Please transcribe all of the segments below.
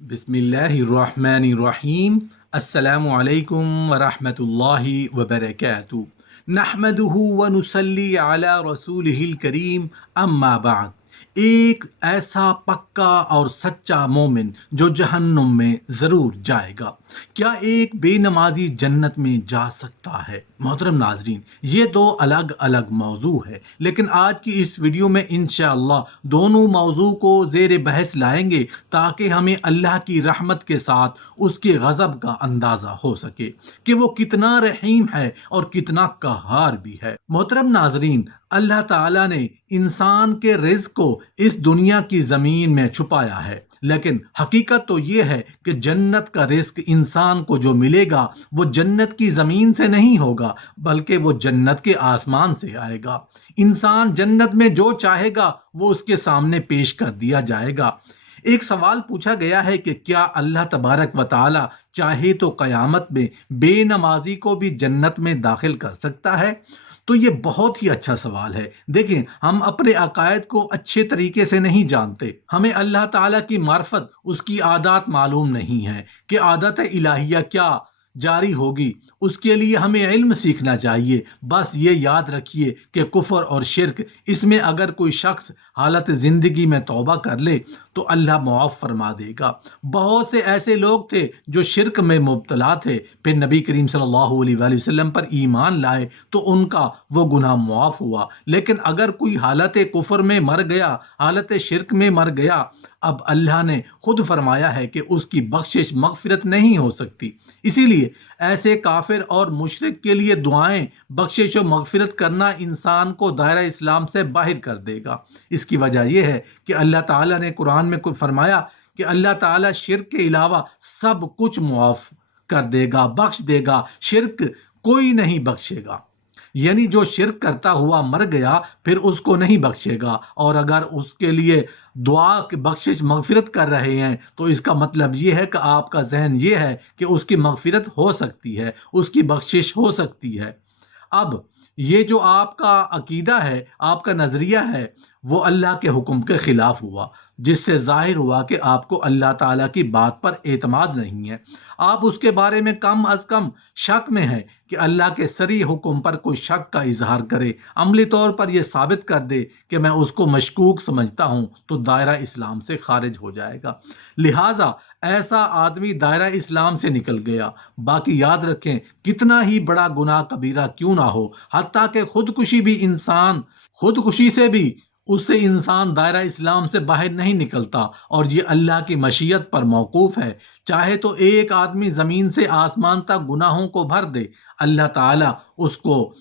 बिस्मिल्लाहिर्रहमानिर्रहीम। अस्सलामु अलैकुम वरहमतुल्लाहि वबरकातुहू। नहमदुहु व नुसल्ली अला रसूलिहिल करीम, अम्मा बाद। एक ऐसा पक्का और सच्चा मोमिन जो जहन्नुम में ज़रूर जाएगा। क्या एक बेनमाजी जन्नत में जा सकता है? मोहतरम नाजरीन, ये दो अलग अलग मौजू है, लेकिन आज की इस वीडियो में इंशाअल्लाह दोनों मौजू को ज़ेर बहस लाएंगे ताकि हमें अल्लाह की रहमत के साथ उसके गज़ब का अंदाज़ा हो सके कि वो कितना रहीम है और कितना कहार भी है। मोहतरम नाजरीन, अल्लाह ताला ने इंसान के रिज़्क़ को इस दुनिया की ज़मीन में छुपाया है, लेकिन हकीकत तो ये है कि जन्नत का रिज़्क़ इंसान को जो मिलेगा वो जन्नत की ज़मीन से नहीं होगा, बल्कि वो जन्नत के आसमान से आएगा। इंसान जन्नत में जो चाहेगा वो उसके सामने पेश कर दिया जाएगा। एक सवाल पूछा गया है कि क्या अल्लाह तबारक व ताला चाहे तो क़यामत में बेनमाजी को भी जन्नत में दाखिल कर सकता है? तो ये बहुत ही अच्छा सवाल है। देखिए, हम अपने अकायद को अच्छे तरीके से नहीं जानते। हमें अल्लाह ताला की मार्फत, उसकी आदत मालूम नहीं है कि आदत इलाहिया क्या जारी होगी। उसके लिए हमें इल्म सीखना चाहिए। बस ये याद रखिए कि कुफ्र और शिरक, इसमें अगर कोई शख्स हालत ज़िंदगी में तौबा कर ले तो अल्लाह मुआफ़ फरमा देगा। बहुत से ऐसे लोग थे जो शिरक में मुब्तला थे, फिर नबी करीम सल्लल्लाहु अलैहि वसल्लम पर ईमान लाए तो उनका वो गुनाह मुआफ़ हुआ। लेकिन अगर कोई हालत कुफ्र में मर गया, हालत शिरक में मर गया, अब अल्लाह ने खुद फरमाया है कि उसकी बख्शिश मगफिरत नहीं हो सकती। इसीलिए ऐसे काफिर और मुशरिक के लिए दुआएं, बख्शिश और मगफिरत करना इंसान को दायरा इस्लाम से बाहर कर देगा। इसकी वजह यह है कि अल्लाह ताला ने कुरान में कुछ फरमाया कि अल्लाह ताला शिर्क के अलावा सब कुछ मुआफ़ कर देगा, बख्श देगा, शिर्क कोई नहीं बख्शेगा। यानी जो शिर्क करता हुआ मर गया फिर उसको नहीं बख्शेगा, और अगर उसके लिए दुआ की बख्शिश मगफिरत कर रहे हैं तो इसका मतलब ये है कि आपका जहन ये है कि उसकी मगफिरत हो सकती है, उसकी बख्शिश हो सकती है। अब ये जो आपका अकीदा है, आपका नज़रिया है, वो अल्लाह के हुक्म के ख़िलाफ़ हुआ, जिससे ज़ाहिर हुआ कि आपको अल्लाह ताला की बात पर एतमाद नहीं है। आप उसके बारे में कम अज़ कम शक में हैं कि अल्लाह के सरी हुक्म पर कोई शक का इजहार करे, अमली तौर पर यह साबित कर दे कि मैं उसको मशकूक समझता हूँ, तो दायरा इस्लाम से खारिज हो जाएगा। लिहाजा ऐसा आदमी दायरा इस्लाम से निकल गया। बाकी याद रखें, कितना ही बड़ा गुनाह कबीरा क्यों ना हो, हत्ता कि खुदकुशी से भी उससे इंसान दायरा इस्लाम से बाहर नहीं निकलता, और ये अल्लाह की मशीयत पर मौकूफ़ है। चाहे तो एक आदमी ज़मीन से आसमान तक गुनाहों को भर दे, अल्लाह ताला उसको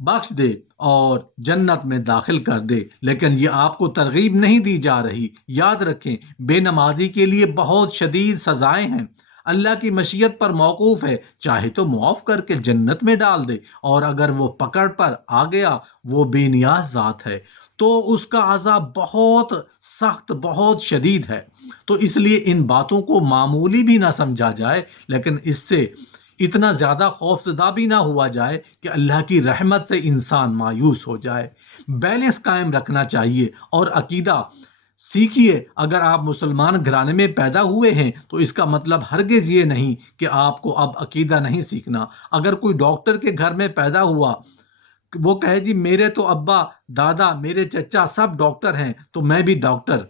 बख्श दे और जन्नत में दाखिल कर दे, लेकिन ये आपको तरगीब नहीं दी जा रही। याद रखें, बेनमाजी के लिए बहुत शदीद सजाएं हैं। अल्लाह की मशीयत पर मौकूफ़ है, चाहे तो मुआफ़ करके जन्नत में डाल दे, और अगर वो पकड़ पर आ गया, वो बेनियाज ज़ात है, तो उसका अज़ाब बहुत सख्त, बहुत शदीद है। तो इसलिए इन बातों को मामूली भी ना समझा जाए, लेकिन इससे इतना ज़्यादा खौफजदा भी ना हुआ जाए कि अल्लाह की रहमत से इंसान मायूस हो जाए। बैलेंस कायम रखना चाहिए और अकीदा सीखिए। अगर आप मुसलमान घराने में पैदा हुए हैं तो इसका मतलब हरगिज़ ये नहीं कि आपको अब अकीदा नहीं सीखना। अगर कोई डॉक्टर के घर में पैदा हुआ, वो कहे जी मेरे तो अब्बा, दादा, मेरे चचा सब डॉक्टर हैं तो मैं भी डॉक्टर।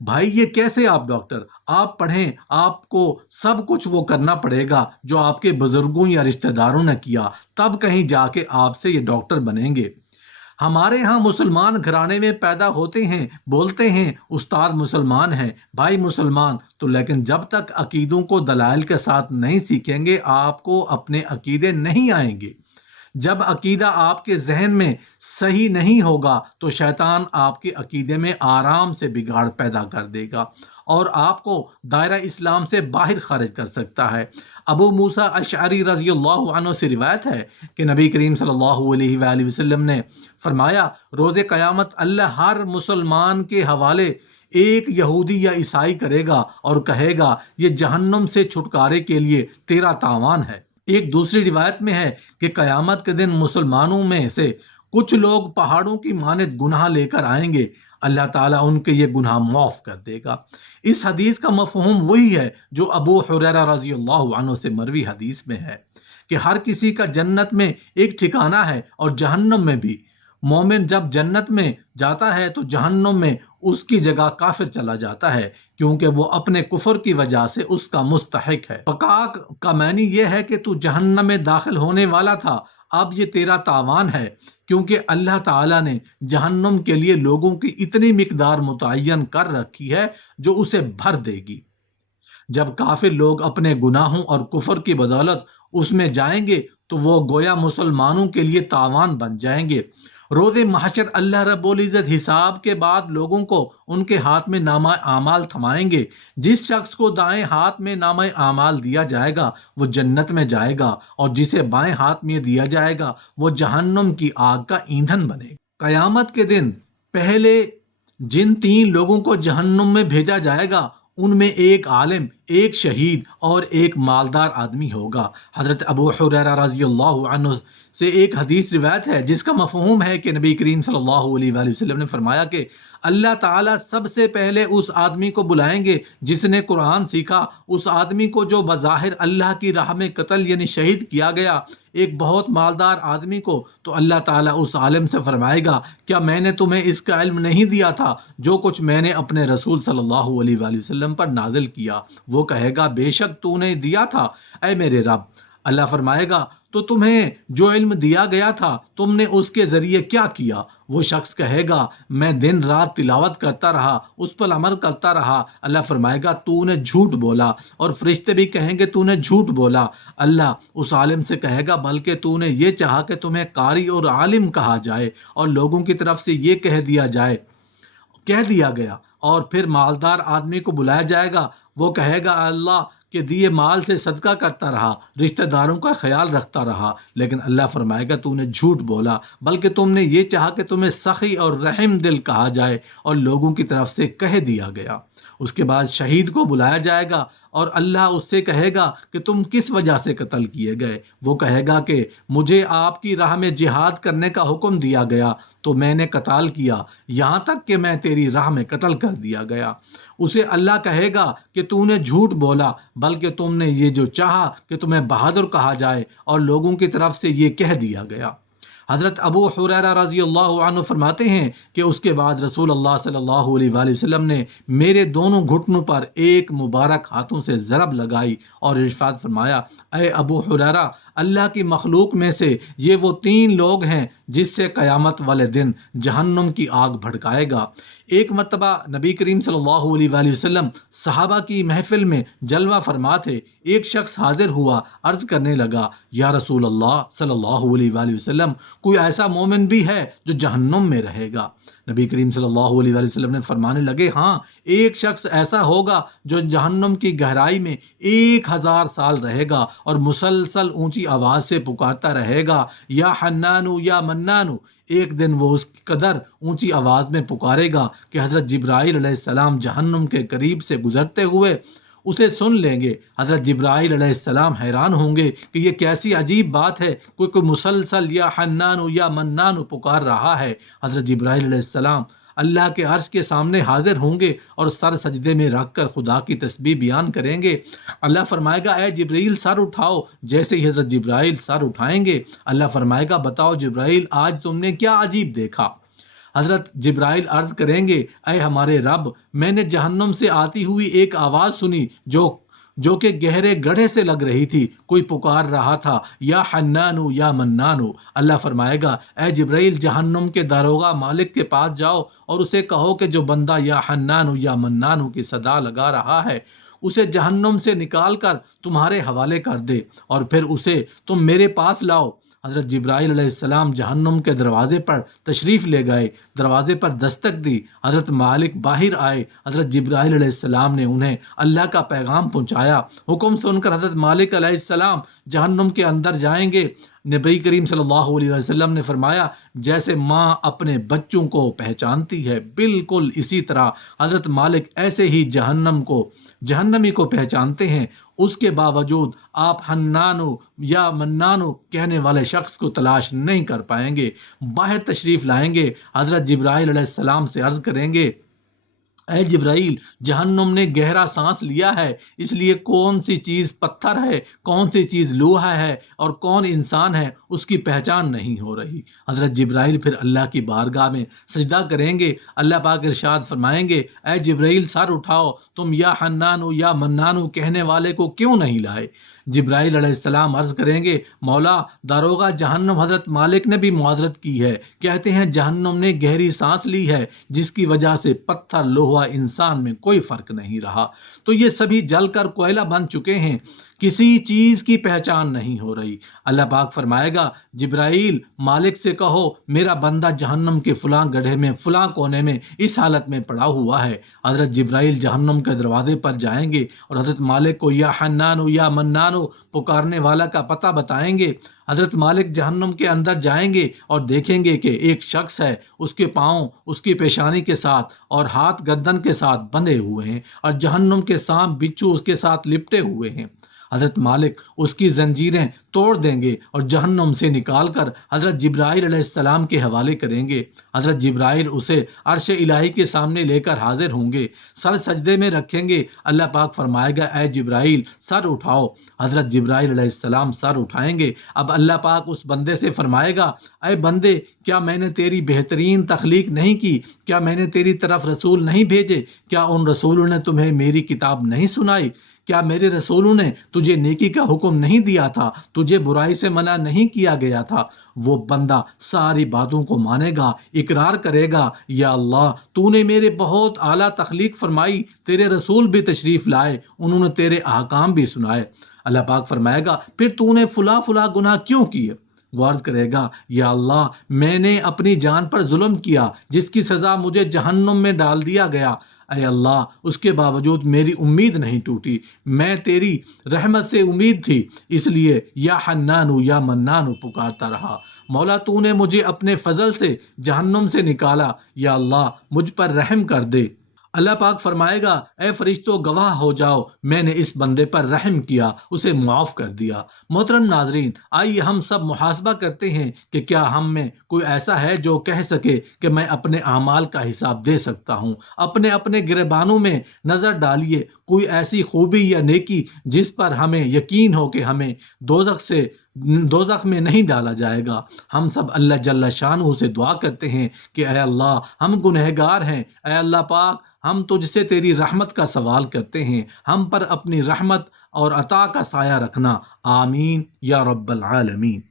भाई ये कैसे आप डॉक्टर? आप पढ़ें, आपको सब कुछ वो करना पड़ेगा जो आपके बुजुर्गों या रिश्तेदारों ने किया, तब कहीं जाके आपसे ये डॉक्टर बनेंगे। हमारे यहाँ मुसलमान घराने में पैदा होते हैं, बोलते हैं उस्ताद मुसलमान हैं, भाई मुसलमान तो, लेकिन जब तक अकीदों को दलाइल के साथ नहीं सीखेंगे आपको अपने अकीदे नहीं आएंगे। जब अकीदा आपके जहन में सही नहीं होगा तो शैतान आपके अकीदे में आराम से बिगाड़ पैदा कर देगा और आपको दायरा इस्लाम से बाहर खारिज कर सकता है। अबू मूसा अशअरी रज़ियल्लाहु अन्हु से रिवायत है कि नबी करीम सल्लल्लाहु अलैहि वसल्लम ने फरमाया, रोज़े क़यामत अल्लाह हर मुसलमान के हवाले एक यहूदी या ईसाई करेगा और कहेगा ये जहन्नुम से छुटकारे के लिए तेरा तावान है। एक दूसरी रिवायत में है कि क़यामत के दिन मुसलमानों में से कुछ लोग पहाड़ों की मानद गुनाह लेकर आएंगे। اللہ تعالیٰ ان کے یہ گناہ معاف کر دے گا۔ اس حدیث کا مفہوم وہی ہے جو ابو حریرہ رضی اللہ عنہ سے مروی حدیث میں ہے کہ ہر کسی کا جنت میں ایک ٹھکانہ ہے اور جہنم میں بھی۔ مومن جب جنت میں جاتا ہے تو جہنم میں اس کی جگہ کافر چلا جاتا ہے، کیونکہ وہ اپنے کفر کی وجہ سے اس کا مستحق ہے۔ فقاق کا معنی یہ ہے کہ تو جہنم میں داخل ہونے والا تھا، اب یہ تیرا تاوان ہے، کیونکہ اللہ تعالیٰ نے جہنم کے لیے لوگوں کی اتنی مقدار متعین کر رکھی ہے جو اسے بھر دے گی۔ جب کافر لوگ اپنے گناہوں اور کفر کی بدولت اس میں جائیں گے تو وہ گویا مسلمانوں کے لیے تاوان بن جائیں گے۔ روز محشر اللہ رب العزت حساب کے بعد لوگوں کو ان کے ہاتھ میں نامہ اعمال تھمائیں گے۔ جس شخص کو دائیں ہاتھ میں نامہ اعمال دیا جائے گا وہ جنت میں جائے گا، اور جسے بائیں ہاتھ میں دیا جائے گا وہ جہنم کی آگ کا ایندھن بنے گا۔ قیامت کے دن پہلے جن 3 لوگوں کو جہنم میں بھیجا جائے گا ان میں ایک عالم، ایک شہید اور ایک مالدار آدمی ہوگا۔ حضرت ابو حریرہ رضی اللہ عنہ سے ایک حدیث روایت ہے جس کا مفہوم ہے کہ نبی کریم صلی اللہ علیہ وآلہ وسلم نے فرمایا کہ اللہ تعالیٰ سب سے پہلے اس آدمی کو بلائیں گے جس نے قرآن سیکھا، اس آدمی کو جو بظاہر اللہ کی راہ میں قتل یعنی شہید کیا گیا، ایک بہت مالدار آدمی کو۔ تو اللہ تعالیٰ اس عالم سے فرمائے گا کیا میں نے تمہیں اس کا علم نہیں دیا تھا جو کچھ میں نے اپنے رسول صلی اللہ علیہ وآلہ وسلم پر نازل کیا؟ وہ کہے گا بے شک تو نے دیا تھا اے میرے رب۔ اللہ فرمائے گا تو تمہیں جو علم دیا گیا تھا تم نے اس کے ذریعے کیا کیا؟ وہ شخص کہے گا میں دن رات تلاوت کرتا رہا، اس پر عمل کرتا رہا۔ اللہ فرمائے گا تو نے جھوٹ بولا، اور فرشتے بھی کہیں گے تو نے جھوٹ بولا۔ اللہ اس عالم سے کہے گا بلکہ تو نے یہ چاہا کہ تمہیں قاری اور عالم کہا جائے اور لوگوں کی طرف سے یہ کہہ دیا گیا۔ اور پھر مالدار آدمی کو بلایا جائے گا، وہ کہے گا اللہ کہ دیے مال سے صدقہ کرتا رہا، رشتہ داروں کا خیال رکھتا رہا، لیکن اللہ فرمائے گا تو نے جھوٹ بولا، بلکہ تم نے یہ چاہا کہ تمہیں سخی اور رحم دل کہا جائے اور لوگوں کی طرف سے کہہ دیا گیا۔ اس کے بعد شہید کو بلایا جائے گا اور اللہ اس سے کہے گا کہ تم کس وجہ سے قتل کیے گئے؟ وہ کہے گا کہ مجھے آپ کی راہ میں جہاد کرنے کا حکم دیا گیا تو میں نے قتال کیا، یہاں تک کہ میں تیری راہ میں قتل کر دیا گیا۔ اسے اللہ کہے گا کہ تو نے جھوٹ بولا، بلکہ تم نے یہ جو چاہا کہ تمہیں بہادر کہا جائے اور لوگوں کی طرف سے یہ کہہ دیا گیا۔ حضرت ابو حریرہ رضی اللہ عنہ فرماتے ہیں کہ اس کے بعد رسول اللہ صلی اللہ علیہ وآلہ وسلم نے میرے دونوں گھٹنوں پر ایک مبارک ہاتھوں سے ضرب لگائی اور ارشاد فرمایا اے ابو حریرہ، اللہ کی مخلوق میں سے یہ وہ 3 لوگ ہیں جس سے قیامت والے دن جہنم کی آگ بھڑکائے گا۔ ایک مرتبہ نبی کریم صلی اللہ علیہ وآلہ وسلم صحابہ کی محفل میں جلوہ فرما تھے۔ ایک شخص حاضر ہوا، عرض کرنے لگا یا رسول اللہ صلی اللہ علیہ وآلہ وسلم، کوئی ایسا مومن بھی ہے جو جہنم میں رہے گا؟ نبی کریم صلی اللہ علیہ وآلہ وسلم نے فرمانے لگے ہاں، ایک شخص ایسا ہوگا جو جہنم کی گہرائی میں 1000 سال رہے گا اور مسلسل اونچی آواز سے پکارتا رہے گا یا حنانو یا منانو۔ ایک دن وہ اس قدر اونچی آواز میں پکارے گا کہ حضرت جبرائیل علیہ السلام جہنم کے قریب سے گزرتے ہوئے اسے سن لیں گے۔ حضرت جبرائیل علیہ السلام حیران ہوں گے کہ یہ کیسی عجیب بات ہے، کوئی مسلسل یا حنانو یا منانو پکار رہا ہے۔ حضرت جبرائیل علیہ السلام اللہ کے عرش کے سامنے حاضر ہوں گے اور سر سجدے میں رکھ کر خدا کی تسبیح بیان کریں گے۔ اللہ فرمائے گا اے جبرائیل سر اٹھاؤ۔ جیسے ہی حضرت جبرائیل سر اٹھائیں گے اللہ فرمائے گا بتاؤ جبرائیل آج تم نے کیا عجیب دیکھا؟ حضرت جبرائیل عرض کریں گے اے ہمارے رب، میں نے جہنم سے آتی ہوئی ایک آواز سنی جو کہ گہرے گڑھے سے لگ رہی تھی، کوئی پکار رہا تھا یا حنانو یا منانو۔ اللہ فرمائے گا اے جبرائیل جہنم کے داروغہ مالک کے پاس جاؤ اور اسے کہو کہ جو بندہ یا حنانو یا منانو کی صدا لگا رہا ہے اسے جہنم سے نکال کر تمہارے حوالے کر دے اور پھر اسے تم میرے پاس لاؤ۔ حضرت جبرائیل علیہ السلام جہنم کے دروازے پر تشریف لے گئے، دروازے پر دستک دی، حضرت مالک باہر آئے۔ حضرت جبرائیل علیہ السلام نے انہیں اللہ کا پیغام پہنچایا۔ حکم سن کر حضرت مالک علیہ السلام جہنم کے اندر جائیں گے۔ نبی کریم صلی اللہ علیہ وسلم نے فرمایا جیسے ماں اپنے بچوں کو پہچانتی ہے بالکل اسی طرح حضرت مالک ایسے ہی جہنم کو जहन्नमी को पहचानते हैं, उसके बावजूद आप हन्नानो या मन्नानो कहने वाले शख्स को तलाश नहीं कर पाएंगे। बाहर तशरीफ़ लाएंगे, हज़रत जिब्राईल अलैहिस्सलाम से अर्ज़ करेंगे, ऐ जिब्राइल, जहन्नुम ने गहरा सांस लिया है, इसलिए कौन सी चीज़ पत्थर है, कौन सी चीज़ लोहा है और कौन इंसान है, उसकी पहचान नहीं हो रही। हज़रत जिब्राइल फिर अल्लाह की बारगाह में सजदा करेंगे। अल्लाह पाक इरशाद फरमाएंगे, ऐ जिब्राइल, सर उठाओ, तुम या हन्नानु या मन्नानु कहने वाले को क्यों नहीं लाए। जिब्राइल अलैहिस्सलाम अर्ज़ करेंगे, मौला, दारोगा जहन्नुम हज़रत मालिक ने भी मुआज़रत की है, कहते हैं जहन्नुम ने गहरी सांस ली है, जिसकी वजह से पत्थर लोहा इंसान में कोई फ़र्क नहीं रहा। तो ये सभी जलकर कोयला बन चुके हैं, किसी चीज़ की पहचान नहीं हो रही। अल्लाह पाक फरमाएगा, जिब्राइल, मालिक से कहो मेरा बंदा जहन्नम के फ़लाँ गड्ढे में फ़लाँ कोने में इस हालत में पड़ा हुआ है। हज़रत जिब्राइल जहन्नम के दरवाजे पर जाएंगे और हज़रत मालिक को या हन्नानो या मन्नानो पुकारने वाला का पता बताएंगे। हज़रत मालिक जहन्नम के अंदर जाएंगे और देखेंगे कि एक शख्स है, उसके पाँव उसकी पेशानी के साथ और हाथ गर्दन के साथ बंधे हुए हैं और जहन्नम के सांप बिच्छू उसके साथ लिपटे हुए हैं। हज़रत मालिक उसकी जंजीरें तोड़ देंगे और जहन्नम से निकाल कर हज़रत जिब्राइल अलैहिस्सलाम के हवाले करेंगे। हज़रत जिब्राइल उसे अर्श इलाही के सामने लेकर हाजिर होंगे, सर सजदे में रखेंगे। अल्लाह पाक फरमाएगा, ऐ जिब्राइल, सर उठाओ। हज़रत जिब्राइल अलैहिस्सलाम सर उठाएंगे। अब अल्लाह पाक उस बंदे से फरमाएगा, ऐ बंदे, क्या मैंने तेरी बेहतरीन तख्लीक नहीं की? क्या मैंने तेरी तरफ रसूल नहीं भेजे? क्या उन रसूलों ने तुम्हें मेरी किताब नहीं सुनाई? क्या मेरे रसूलों ने तुझे नेकी का हुक्म नहीं दिया था? तुझे बुराई से मना नहीं किया गया था? वो बंदा सारी बातों को मानेगा, इकरार करेगा, या अल्लाह, तूने मेरे बहुत आला तख्लीक फरमाई, तेरे रसूल भी तशरीफ़ लाए, उन्होंने तेरे अहकाम भी सुनाए। अल्लाह पाक फरमाएगा, फिर तूने फ़ुला फ़ुला गुनाह क्यों किए? वो अर्ज़ करेगा, या अल्लाह, मैंने अपनी जान पर जुल्म किया, जिसकी सज़ा मुझे जहन्नुम में डाल दिया गया। अय अल्लाह, उसके बावजूद मेरी उम्मीद नहीं टूटी, मैं तेरी रहमत से उम्मीद थी, इसलिए या हन्नानु या मन्नानु पुकारता रहा। मौला, तूने मुझे अपने फजल से जहन्नुम से निकाला, या अल्लाह, मुझ पर रहम कर दे। अल्लाह पाक फरमाएगा, ए फरिश्तों, गवाह हो जाओ, मैंने इस बंदे पर रहम किया, उसे मुआफ़ कर दिया। मोहतरम नाजरीन, आइए हम सब मुहासबा करते हैं कि क्या हम में कोई ऐसा है जो कह सके कि मैं अपने अमाल का हिसाब दे सकता हूँ। अपने अपने गिरबानों में नज़र डालिए, कोई ऐसी खूबी या नेकी जिस पर हमें यकीन हो कि हमें दोज़ख में नहीं डाला जाएगा। हम सब अल्लाह जल्ला शानहू से दुआ करते हैं कि ऐ अल्लाह, हम गुनहगार हैं, ऐ अल्लाह पाक, हम तुझसे तेरी रहमत का सवाल करते हैं, हम पर अपनी रहमत और अता का साया रखना। आमीन या रब्बल आलमीन।